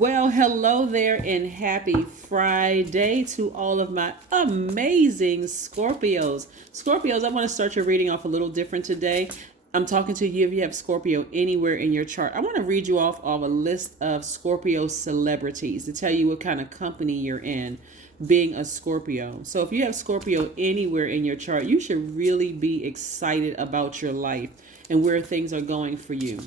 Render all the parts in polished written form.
Well, hello there and happy Friday to all of my amazing Scorpios. Scorpios, I want to start your reading off a little different today. I'm talking to you if you have Scorpio anywhere in your chart. I want to read you off of a list of Scorpio celebrities to tell you what kind of company you're in being a Scorpio. So if you have Scorpio anywhere in your chart, you should really be excited about your life and where things are going for you.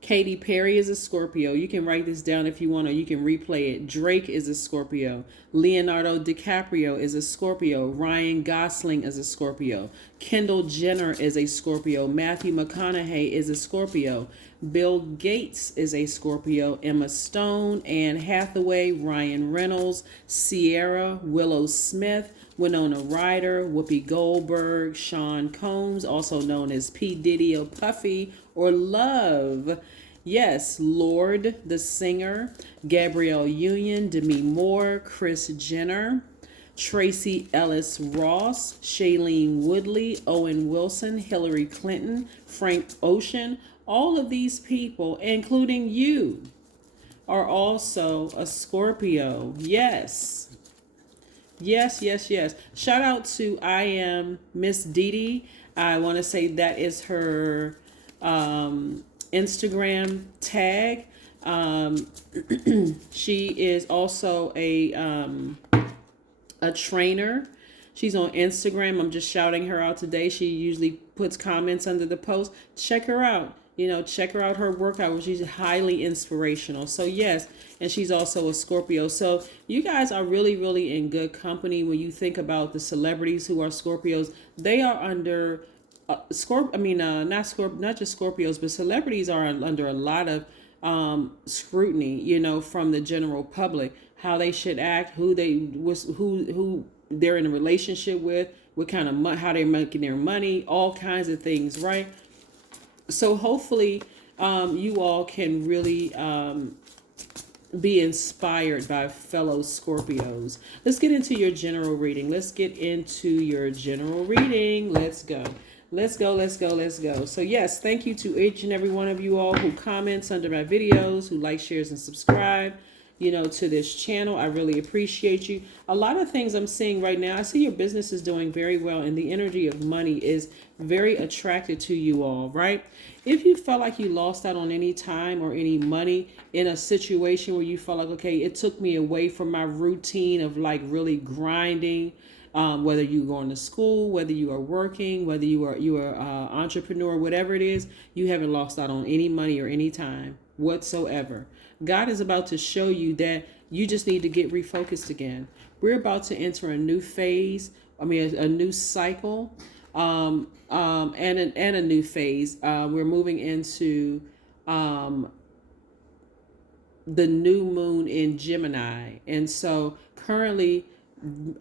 Katy Perry is a Scorpio. You can write this down if you want, or you can replay it. Drake is a Scorpio. Leonardo DiCaprio is a Scorpio. Ryan Gosling is a Scorpio. Kendall Jenner is a Scorpio. Matthew McConaughey is a Scorpio. Bill Gates is a Scorpio. Emma Stone, Anne Hathaway, Ryan Reynolds, Sierra, Willow Smith, Winona Ryder, Whoopi Goldberg, Sean Combs, also known as P. Diddy or Puffy or Love. Yes, Lorde, the singer, Gabrielle Union, Demi Moore, Kris Jenner, Tracy Ellis Ross, Shailene Woodley, Owen Wilson, Hillary Clinton, Frank Ocean. All of these people, including you, are also a Scorpio. Yes. Yes, yes, yes. Shout out to I am Miss Dee. I want to say that is her Instagram tag. She is also a trainer. She's on Instagram. I'm just shouting her out today. She usually puts comments under the post. Check her out. Check her out, her workout, which is highly inspirational. So yes, and she's also a Scorpio. So you guys are really, really in good company when you think about the celebrities who are Scorpios. They are under not just Scorpios, but celebrities are under a lot of scrutiny, from the general public, how they should act, who they're in a relationship with, what kind of how they're making their money, all kinds of things, right? So hopefully you all can really be inspired by fellow Scorpios. Let's get into your general reading. Let's go. Let's go. So yes, thank you to each and every one of you all who comments under my videos, who like, shares, and subscribe, to this channel. I really appreciate you. A lot of things I'm seeing right now, I see your business is doing very well and the energy of money is very attracted to you all, right? If you felt like you lost out on any time or any money in a situation where you felt like, okay, it took me away from my routine of like really grinding, whether you're going to school, whether you are working, whether you are entrepreneur, whatever it is, you haven't lost out on any money or any time whatsoever. God is about to show you that you just need to get refocused again. We're about to enter a new phase. A new cycle, and a new phase. We're moving into the new moon in Gemini, and so currently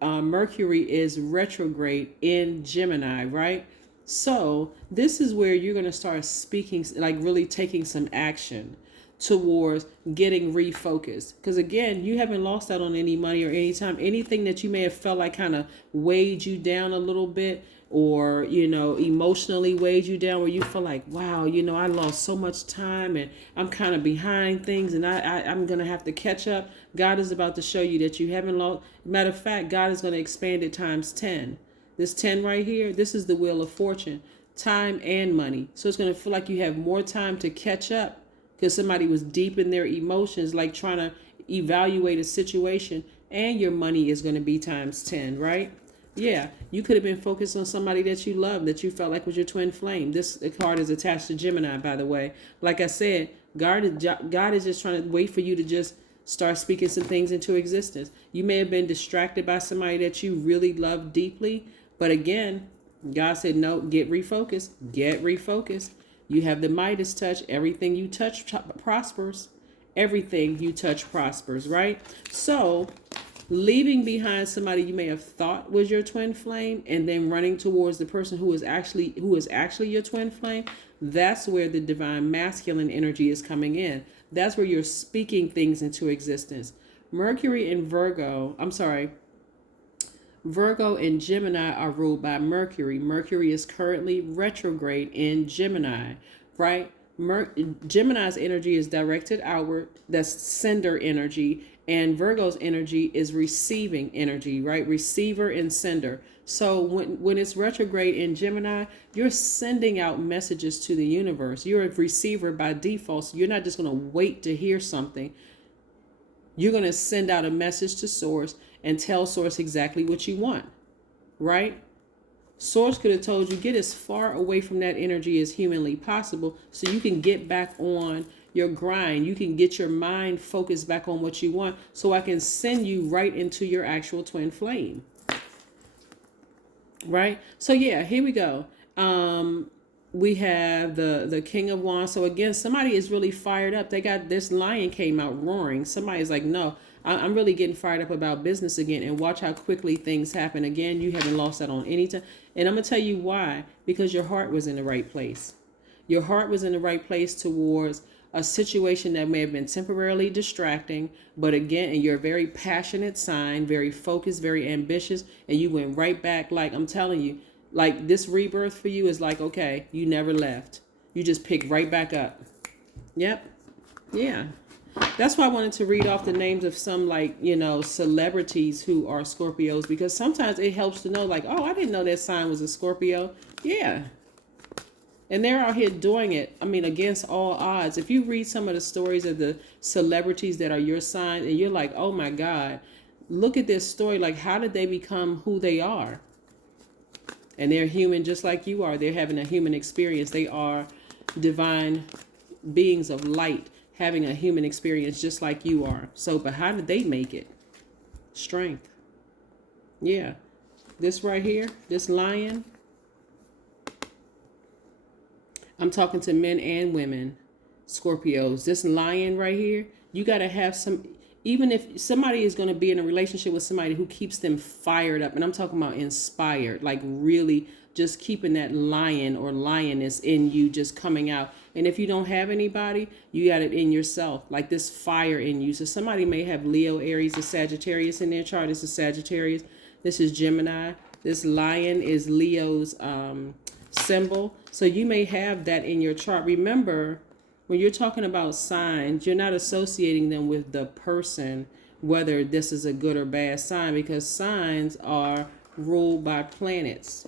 Mercury is retrograde in Gemini, right? So this is where you're going to start speaking, like really taking some action towards getting refocused. Because again, you haven't lost out on any money or any time. Anything that you may have felt like kind of weighed you down a little bit, or emotionally weighed you down, where you feel like, wow, I lost so much time and I'm kind of behind things and I'm gonna have to catch up. God is about to show you that you haven't lost. Matter of fact, God is going to expand it times 10. This 10 right here, this is the wheel of fortune, time and money. So it's going to feel like you have more time to catch up because somebody was deep in their emotions, like trying to evaluate a situation, and your money is going to be times 10, right? Yeah, you could have been focused on somebody that you love, that you felt like was your twin flame. This card is attached to Gemini, by the way. Like I said, God is just trying to wait for you to just start speaking some things into existence. You may have been distracted by somebody that you really love deeply, but again, God said, no, get refocused. You have the Midas touch. Everything you touch prospers. Everything you touch prospers, right? So leaving behind somebody you may have thought was your twin flame and then running towards the person who is actually your twin flame, that's where the divine masculine energy is coming in. That's where you're speaking things into existence. Mercury and Virgo and Gemini are ruled by Mercury. Mercury is currently retrograde in Gemini, right? Gemini's energy is directed outward. That's sender energy. And Virgo's energy is receiving energy, right? Receiver and sender. So when it's retrograde in Gemini, you're sending out messages to the universe. You're a receiver by default. So you're not just going to wait to hear something. You're going to send out a message to Source and tell Source exactly what you want, right? Source could have told you, get as far away from that energy as humanly possible so you can get back on your grind. You can get your mind focused back on what you want, so I can send you right into your actual twin flame. Right? So yeah, here we go. We have the King of Wands. So again, somebody is really fired up. They got this lion came out roaring. Somebody's like, no, I'm really getting fired up about business again. And watch how quickly things happen. Again, you haven't lost that on any time. And I'm going to tell you why. Because your heart was in the right place. Your heart was in the right place towards a situation that may have been temporarily distracting. But again, and you're a very passionate sign, very focused, very ambitious. And you went right back. Like I'm telling you, like this rebirth for you is like, okay, you never left. You just picked right back up. Yep. Yeah. That's why I wanted to read off the names of some, like, you know, celebrities who are Scorpios, because sometimes it helps to know, like, oh, I didn't know that sign was a Scorpio. Yeah. And they're out here doing it, I mean, against all odds. If you read some of the stories of the celebrities that are your sign and you're like, oh my God, look at this story. Like, how did they become who they are? And they're human just like you are. They're having a human experience. They are divine beings of light, having a human experience just like you are. So, but how did they make it? Strength. Yeah. This right here, this lion. I'm talking to men and women, Scorpios. This lion right here, you got to have some, even if somebody is going to be in a relationship with somebody who keeps them fired up, and I'm talking about inspired, like really just keeping that lion or lioness in you just coming out. And if you don't have anybody, you got it in yourself, like this fire in you. So somebody may have Leo, Aries, or Sagittarius in their chart. This is Sagittarius. This is Gemini. This lion is Leo's symbol. So you may have that in your chart. Remember, when you're talking about signs, you're not associating them with the person, whether this is a good or bad sign, because signs are ruled by planets.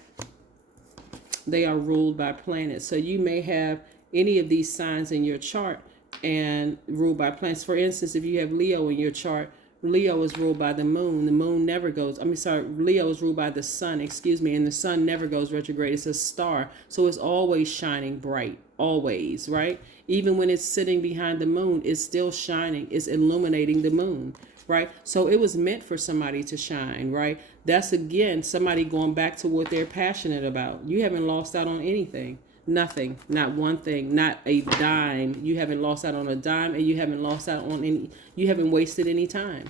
They are ruled by planets. So you may have any of these signs in your chart and ruled by planets. For instance, if you have Leo in your chart, Leo is ruled by the moon. The moon never goes, Leo is ruled by the sun, and the sun never goes retrograde. It's a star. So it's always shining bright, always, right? Even when it's sitting behind the moon, it's still shining. It's illuminating the moon, right? So it was meant for somebody to shine, right? That's, again, somebody going back to what they're passionate about. You haven't lost out on anything. Nothing, not one thing, not a dime. You haven't lost out on a dime, and you haven't lost out on any, you haven't wasted any time.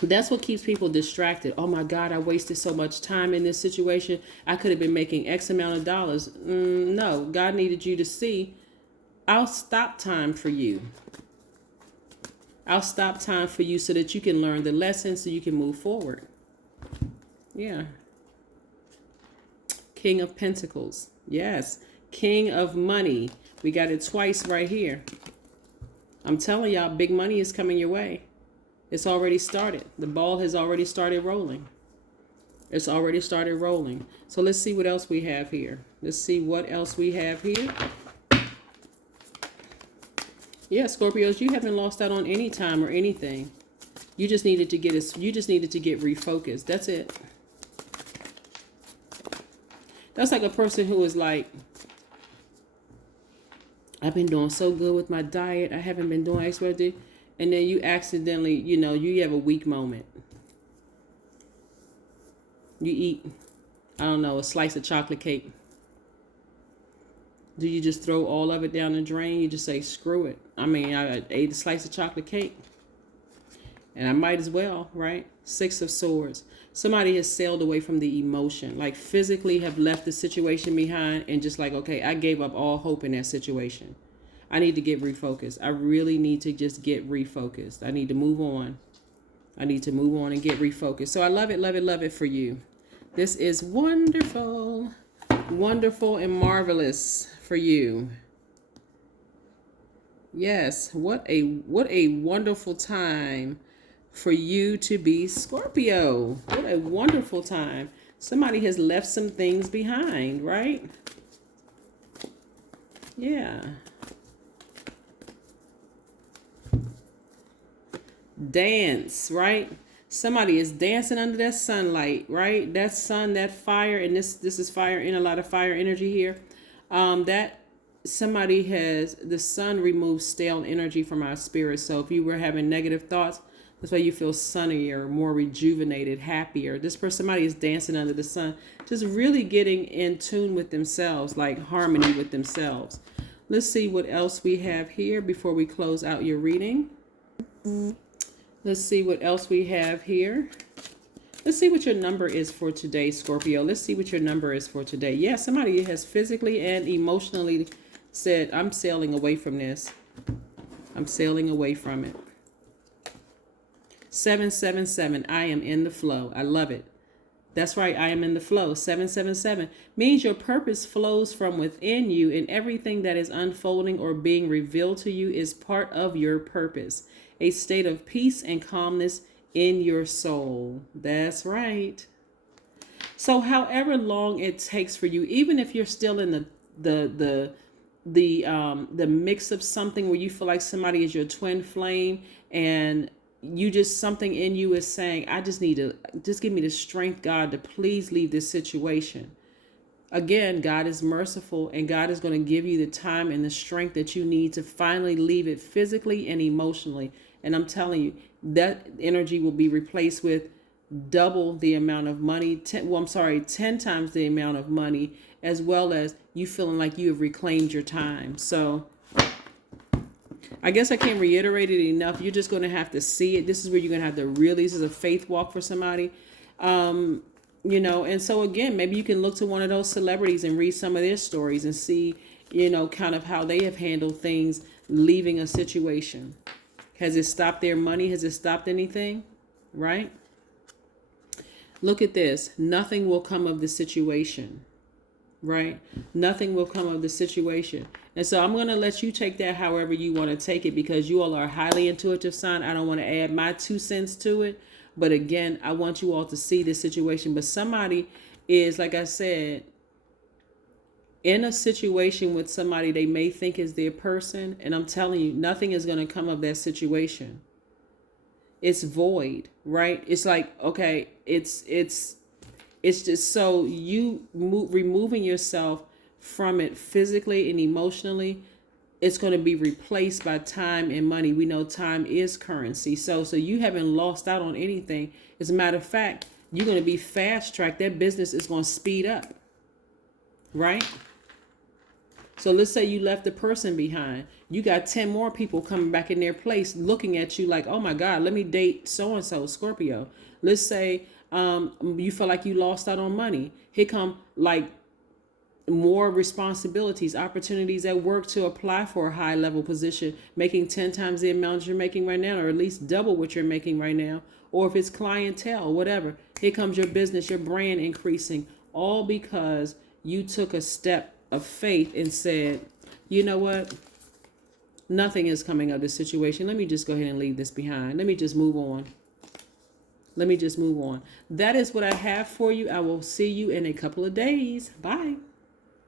That's what keeps people distracted. Oh my God, I wasted so much time in this situation. I could have been making X amount of dollars. No, God needed you to see, I'll stop time for you. I'll stop time for you so that you can learn the lesson, so you can move forward. Yeah. King of Pentacles. Yes. King of Money. We got it twice right here. I'm telling y'all, big money is coming your way. It's already started. The ball has already started rolling. It's already started rolling. So let's see what else we have here. Let's see what else we have here. Yeah, Scorpios, you haven't lost out on any time or anything. You just needed to get refocused. That's it. That's like a person who is like, I've been doing so good with my diet. I haven't been doing X, Y, Z. And then you accidentally, you have a weak moment. You eat, I don't know, a slice of chocolate cake. Do you just throw all of it down the drain? You just say, screw it. I mean, I ate a slice of chocolate cake. And I might as well, right? Six of Swords. Somebody has sailed away from the emotion, like physically have left the situation behind and just like, okay, I gave up all hope in that situation. I need to get refocused. I really need to just get refocused. I need to move on. I need to move on and get refocused. So I love it, love it, love it for you. This is wonderful, wonderful and marvelous for you. Yes, what a wonderful time for you to be Scorpio. What a wonderful time. Somebody has left some things behind, right? Yeah. Dance, right? Somebody is dancing under that sunlight, right? That sun, that fire, and this is fire, in a lot of fire energy here. That somebody has, the sun removes stale energy from our spirit. So if you were having negative thoughts, that's why you feel sunnier, more rejuvenated, happier. This person, somebody is dancing under the sun, just really getting in tune with themselves, like harmony with themselves. Let's see what else we have here before we close out your reading. Let's see what else we have here. Let's see what your number is for today, Scorpio. Let's see what your number is for today. Yeah, somebody has physically and emotionally said, I'm sailing away from this. I'm sailing away from it. 777, I am in the flow. I love it. That's right, I am in the flow. 777 means your purpose flows from within you, and everything that is unfolding or being revealed to you is part of your purpose. A state of peace and calmness in your soul. That's right. So however long it takes for you, even if you're still in the mix of something where you feel like somebody is your twin flame, and you just, something in you is saying, I just need to, just give me the strength, God, to please leave this situation. Again, God is merciful, and God is going to give you the time and the strength that you need to finally leave it physically and emotionally. And I'm telling you, that energy will be replaced with double the amount of money, 10 times the amount of money, as well as you feeling like you have reclaimed your time. So I guess I can't reiterate it enough. You're just going to have to see it. This is where you're going to have to really, this is a faith walk for somebody. You know, and so again, maybe you can look to one of those celebrities and read some of their stories and see, you know, kind of how they have handled things leaving a situation. Has it stopped their money? Has it stopped anything? Right? Look at this. Nothing will come of the situation. Right? Nothing will come of the situation. And so I'm going to let you take that however you want to take it, because you all are a highly intuitive sign. I don't want to add my 2 cents to it. But again, I want you all to see this situation. But somebody is, like I said, in a situation with somebody they may think is their person. And I'm telling you, nothing is going to come of that situation. It's void, right? It's like, okay, it's just, so you removing yourself from it physically and emotionally, it's going to be replaced by time and money. We know time is currency. So you haven't lost out on anything. As a matter of fact, you're going to be fast tracked. That business is going to speed up, right? So let's say you left the person behind. You got 10 more people coming back in their place looking at you like, oh my God, let me date so-and-so, Scorpio. Let's say you feel like you lost out on money. Here come like more responsibilities, opportunities at work to apply for a high level position, making 10 times the amount you're making right now, or at least double what you're making right now. Or if it's clientele, whatever, here comes your business, your brand increasing, all because you took a step of faith and said, you know what? Nothing is coming of this situation. Let me just go ahead and leave this behind. Let me just move on. Let me just move on. That is what I have for you. I will see you in a couple of days. Bye.